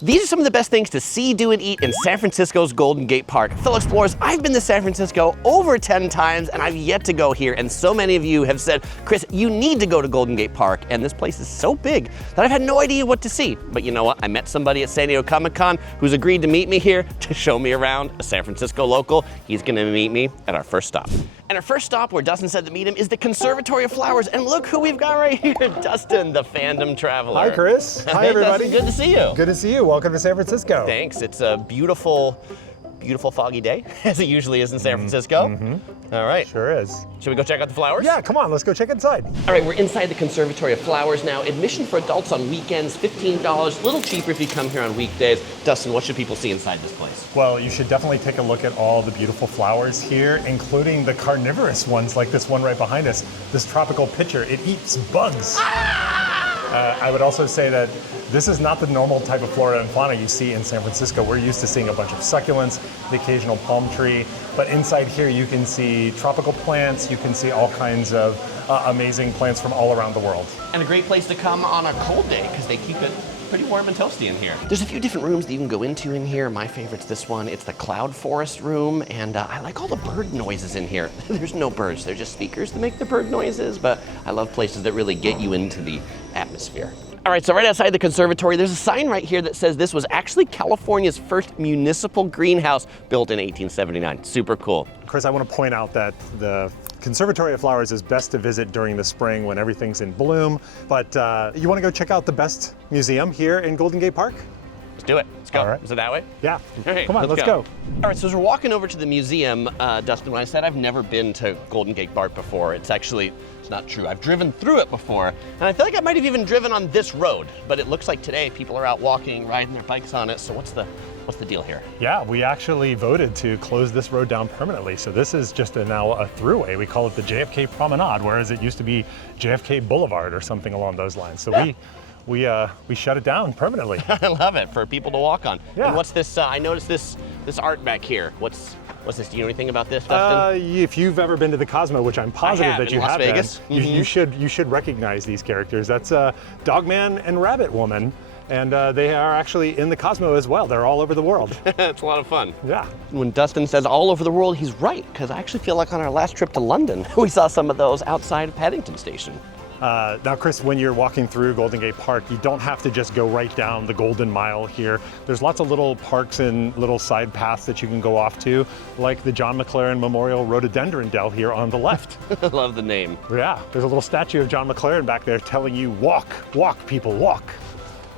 These are some of the best things to see, do, and eat in San Francisco's Golden Gate Park. Fellow explorers, I've been to San Francisco over 10 times and I've yet to go here, and so many of you have said, Chris, you need to go to Golden Gate Park, and this place is so big that I've had no idea what to see. But you know what? I met somebody at San Diego Comic-Con who's agreed to meet me here to show me around, a San Francisco local. He's gonna meet me at our first stop. And our first stop, where Dustin said to meet him, is the Conservatory of Flowers. And look who we've got right here, Dustin, the fandom traveler. Hi, Chris. Hi, hey, everybody. Dustin, good to see you. Good to see you. Welcome to San Francisco. Thanks. It's a beautiful foggy day, as it usually is in San Francisco. All right. Sure is. Should we go check out the flowers? Yeah, come on, let's go check inside. All right, we're inside the Conservatory of Flowers now. Admission for adults on weekends, $15, a little cheaper if you come here on weekdays. Dustin, what should people see inside this place? Well, you should definitely take a look at all the beautiful flowers here, including the carnivorous ones like this one right behind us. This tropical pitcher, it eats bugs. I would also say that this is not the normal type of flora and fauna you see in San Francisco. We're used to seeing a bunch of succulents, the occasional palm tree, but inside here you can see tropical plants, you can see all kinds of amazing plants from all around the world. And a great place to come on a cold day because they keep it pretty warm and toasty in here. There's a few different rooms that you can go into in here. My favorite's this one. It's the cloud forest room, and I like all the bird noises in here. There's no birds, they're just speakers that make the bird noises, but I love places that really get you into the atmosphere. All right, so right outside the conservatory, there's a sign right here that says this was actually California's first municipal greenhouse built in 1879. Super cool. Chris, I want to point out that the Conservatory of Flowers is best to visit during the spring when everything's in bloom, but you want to go check out the best museum here in Golden Gate Park? Let's do it. Let's go. All right. Is it that way? Yeah. Okay, Come on, let's go. All right, so as we're walking over to the museum, Dustin, when I said I've never been to Golden Gate Park before, it's not true. I've driven through it before, and I feel like I might have even driven on this road, but it looks like today people are out walking, riding their bikes on it, so what's the deal here? Yeah, we actually voted to close this road down permanently, so this is just now a throughway. We call it the JFK Promenade, whereas it used to be JFK Boulevard or something along those lines. So we shut it down permanently. I love it, for people to walk on. Yeah. And what's this? I noticed this art back here. What's this? Do you know anything about this, Dustin? If you've ever been to the Cosmo, which I'm positive that you in Las have Vegas. been, you should recognize these characters. That's Dogman and Rabbit Woman, and they are actually in the Cosmo as well. They're all over the world. It's a lot of fun. Yeah. When Dustin says all over the world, he's right, because I actually feel like on our last trip to London, we saw some of those outside of Paddington Station. Now, Chris, when you're walking through Golden Gate Park, you don't have to just go right down the Golden Mile here. There's lots of little parks and little side paths that you can go off to, like the John McLaren Memorial Rhododendron Dell here on the left. I love the name. Yeah, there's a little statue of John McLaren back there telling you, walk, people, walk.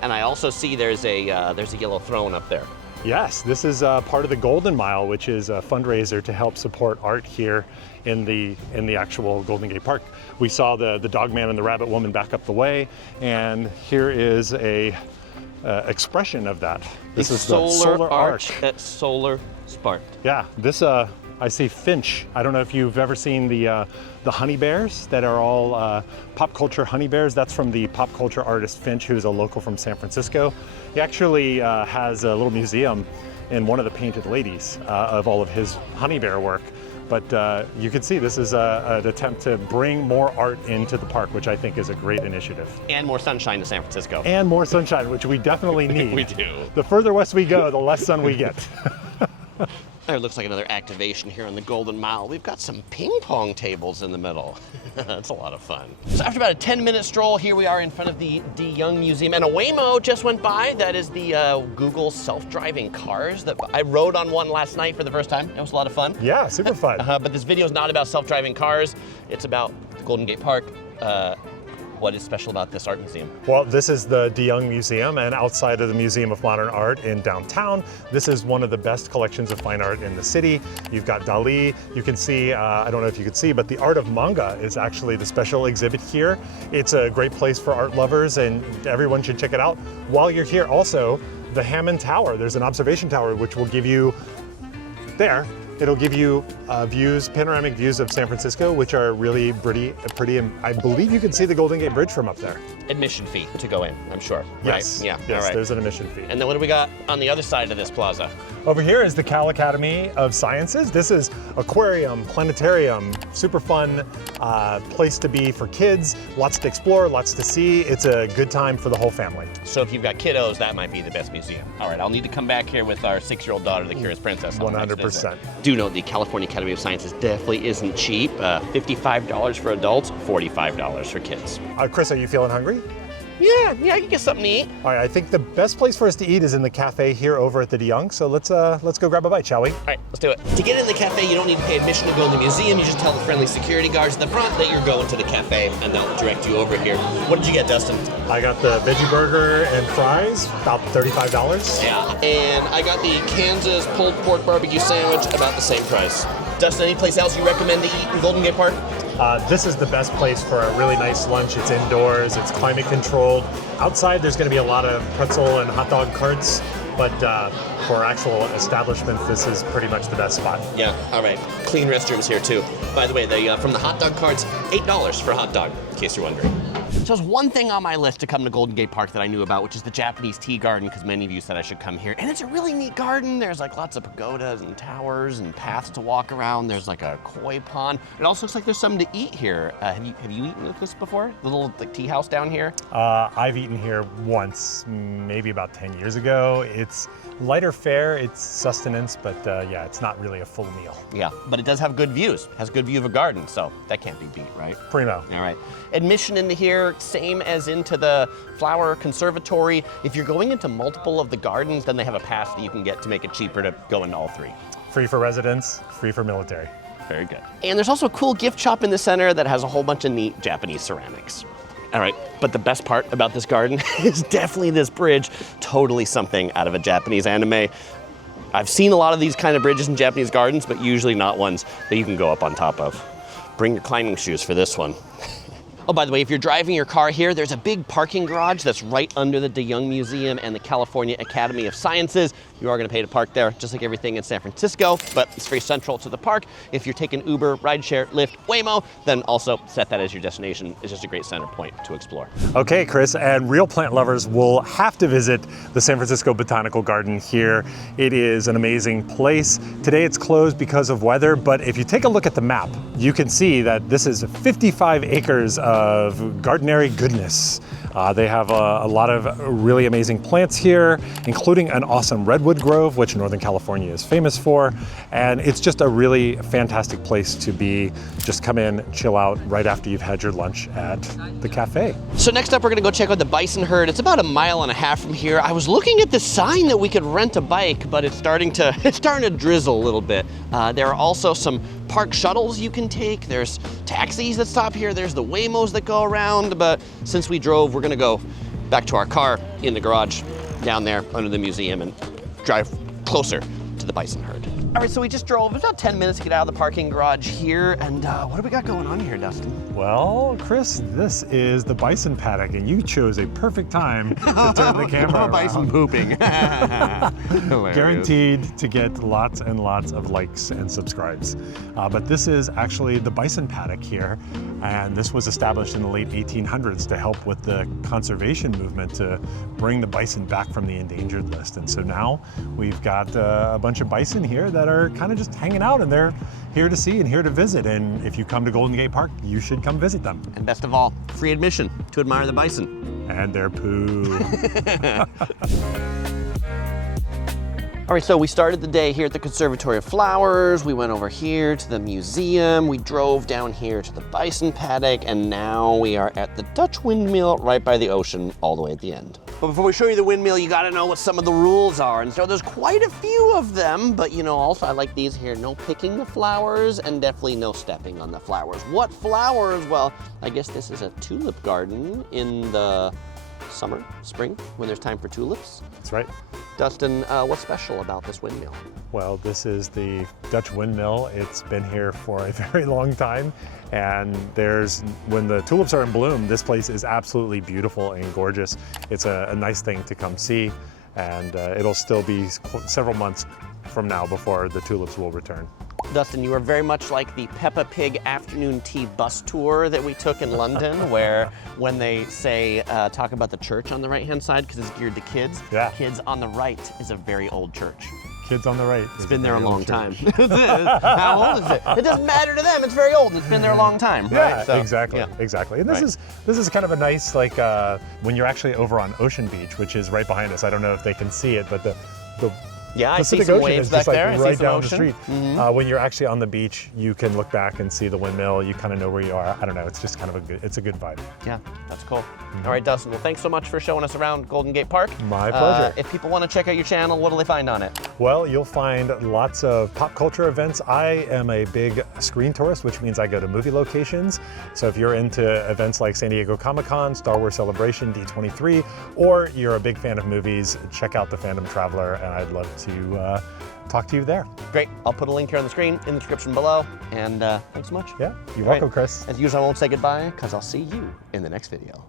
And I also see there's a yellow throne up there. Yes, this is part of the Golden Mile, which is a fundraiser to help support art here in the actual Golden Gate Park. We saw the Dogman and the Rabbit Woman back up the way, and here is a expression of that. This is the solar arch that solar sparked. Yeah, this I see finch. I don't know if you've ever seen the honey bears that are all pop culture honey bears. That's from the pop culture artist Finch, who's a local from San Francisco. He actually has a little museum in one of the painted ladies of all of his honey bear work. But you can see this is an attempt to bring more art into the park, which I think is a great initiative. And more sunshine to San Francisco. And more sunshine, which we definitely need. We do. The further west we go, the less sun we get. There looks like another activation here on the Golden Mile. We've got some ping pong tables in the middle. That's a lot of fun. So after about a 10-minute stroll, here we are in front of the D. Young Museum, and a Waymo just went by. That is the Google self-driving cars that I rode on one last night for the first time. It was a lot of fun. Yeah, super fun. But this video is not about self-driving cars. It's about Golden Gate Park. What is special about this art museum? Well, this is the De Young Museum, and outside of the Museum of Modern Art in downtown, this is one of the best collections of fine art in the city. You've got Dali. You can see, I don't know if you can see, but the art of manga is actually the special exhibit here. It's a great place for art lovers, and everyone should check it out. While you're here, also, the Hammond Tower. There's an observation tower which will give you, it'll give you panoramic views of San Francisco, which are really pretty, and I believe you can see the Golden Gate Bridge from up there. Admission fee to go in, I'm sure. Yes, right? Yeah. yes, all right. There's an admission fee. And then what do we got on the other side of this plaza? Over here is the Cal Academy of Sciences. This is aquarium, planetarium, super fun place to be for kids. Lots to explore, lots to see. It's a good time for the whole family. So if you've got kiddos, that might be the best museum. All right, I'll need to come back here with our 6-year-old daughter, the Curious Princess. 100%. Do note the California Academy of Sciences definitely isn't cheap. $55 for adults, $45 for kids. Chris, are you feeling hungry? Yeah, I can get something to eat. All right, I think the best place for us to eat is in the cafe here over at the De Young. So let's go grab a bite, shall we? All right, let's do it. To get in the cafe, you don't need to pay admission to go in the museum. You just tell the friendly security guards at the front that you're going to the cafe, and they'll direct you over here. What did you get, Dustin? I got the veggie burger and fries, about $35. Yeah, and I got the Kansas pulled pork barbecue sandwich, about the same price. Dustin, any place else you recommend to eat in Golden Gate Park? This is the best place for a really nice lunch. It's indoors, it's climate controlled. Outside, there's gonna be a lot of pretzel and hot dog carts, but for actual establishments, this is pretty much the best spot. Yeah, all right. Clean restrooms here too. By the way, from the hot dog carts, $8 for a hot dog, in case you're wondering. So there's one thing on my list to come to Golden Gate Park that I knew about, which is the Japanese tea garden, because many of you said I should come here. And it's a really neat garden. There's like lots of pagodas and towers and paths to walk around. There's like a koi pond. It also looks like there's something to eat here. Have you eaten at this before? The little tea house down here? I've eaten here once, maybe about 10 years ago. It's lighter fare, it's sustenance, but yeah, it's not really a full meal. Yeah, but it does have good views. It has a good view of a garden, so that can't be beat, right? Primo. All right. Admission into here, same as into the flower conservatory. If you're going into multiple of the gardens, then they have a pass that you can get to make it cheaper to go into all three. Free for residents, free for military. Very good. And there's also a cool gift shop in the center that has a whole bunch of neat Japanese ceramics. All right, but the best part about this garden is definitely this bridge. Totally something out of a Japanese anime. I've seen a lot of these kind of bridges in Japanese gardens, but usually not ones that you can go up on top of. Bring your climbing shoes for this one. Oh, by the way, if you're driving your car here, there's a big parking garage that's right under the De Young Museum and the California Academy of Sciences. You are going to pay to park there, just like everything in San Francisco, but it's very central to the park. If you're taking Uber, rideshare, Lyft, Waymo, then also set that as your destination. It's just a great center point to explore. Okay, Chris, and real plant lovers will have to visit the San Francisco Botanical Garden here. It is an amazing place. Today it's closed because of weather, but if you take a look at the map, you can see that this is 55 acres of gardenary goodness. They have a lot of really amazing plants here, including an awesome redwood grove, which Northern California is famous for. And it's just a really fantastic place to be. Just come in, chill out right after you've had your lunch at the cafe. So next up, we're gonna go check out the bison herd. It's about 1.5 miles from here. I was looking at the sign that we could rent a bike, but it's starting to drizzle a little bit. There are also some park shuttles you can take. There's taxis that stop here. There's the Waymos that go around. But since we drove, we're gonna go back to our car in the garage down there under the museum and drive closer to the bison herd. All right, so we just drove about 10 minutes to get out of the parking garage here. And what do we got going on here, Dustin? Well, Chris, this is the Bison Paddock, and you chose a perfect time to turn the camera around. Bison pooping. Guaranteed to get lots and lots of likes and subscribes. But this is actually the Bison Paddock here, and this was established in the late 1800s to help with the conservation movement to bring the bison back from the endangered list. And so now we've got a bunch of bison here that are kind of just hanging out, and they're here to see and here to visit. And if you come to Golden Gate Park, you should come visit them. And best of all, free admission to admire the bison. And their poo. All right, so we started the day here at the Conservatory of Flowers. We went over here to the museum. We drove down here to the Bison Paddock, and now we are at the Dutch Windmill right by the ocean all the way at the end. But before we show you the windmill, you gotta know what some of the rules are. And so there's quite a few of them, but you know, also I like these here. No picking the flowers and definitely no stepping on the flowers. What flowers? Well, I guess this is a tulip garden in the summer, spring, when there's time for tulips. That's right. Dustin, what's special about this windmill? Well, this is the Dutch Windmill. It's been here for a very long time. And when the tulips are in bloom, this place is absolutely beautiful and gorgeous. It's a nice thing to come see. And it'll still be several months from now before the tulips will return. Dustin, you are very much like the Peppa Pig afternoon tea bus tour that we took in London, where when they say, talk about the church on the right-hand side, because it's geared to kids, yeah. Kids on the right is a very old church. Kids on the right. It's been there a long time. How old is it? It doesn't matter to them. It's very old. It's been there a long time. Yeah, right? So, exactly, yeah. exactly. And this is kind of a nice, like, when you're actually over on Ocean Beach, which is right behind us. I don't know if they can see it, but the Yeah, I see Pacific some Ocean waves is back just like there. I see right some down ocean. the street. When you're actually on the beach, you can look back and see the windmill. You kind of know where you are. I don't know. It's just kind of it's a good vibe. Yeah, that's cool. All right, Dustin. Well, thanks so much for showing us around Golden Gate Park. My pleasure. If people want to check out your channel, what do they find on it? Well, you'll find lots of pop culture events. I am a big screen tourist, which means I go to movie locations. So if you're into events like San Diego Comic-Con, Star Wars Celebration, D23, or you're a big fan of movies, check out the Fandom Traveler, and I'd love to talk to you there. Great. I'll put a link here on the screen in the description below. And thanks so much. Yeah, you're All right. welcome, Chris. As usual, I won't say goodbye because I'll see you in the next video.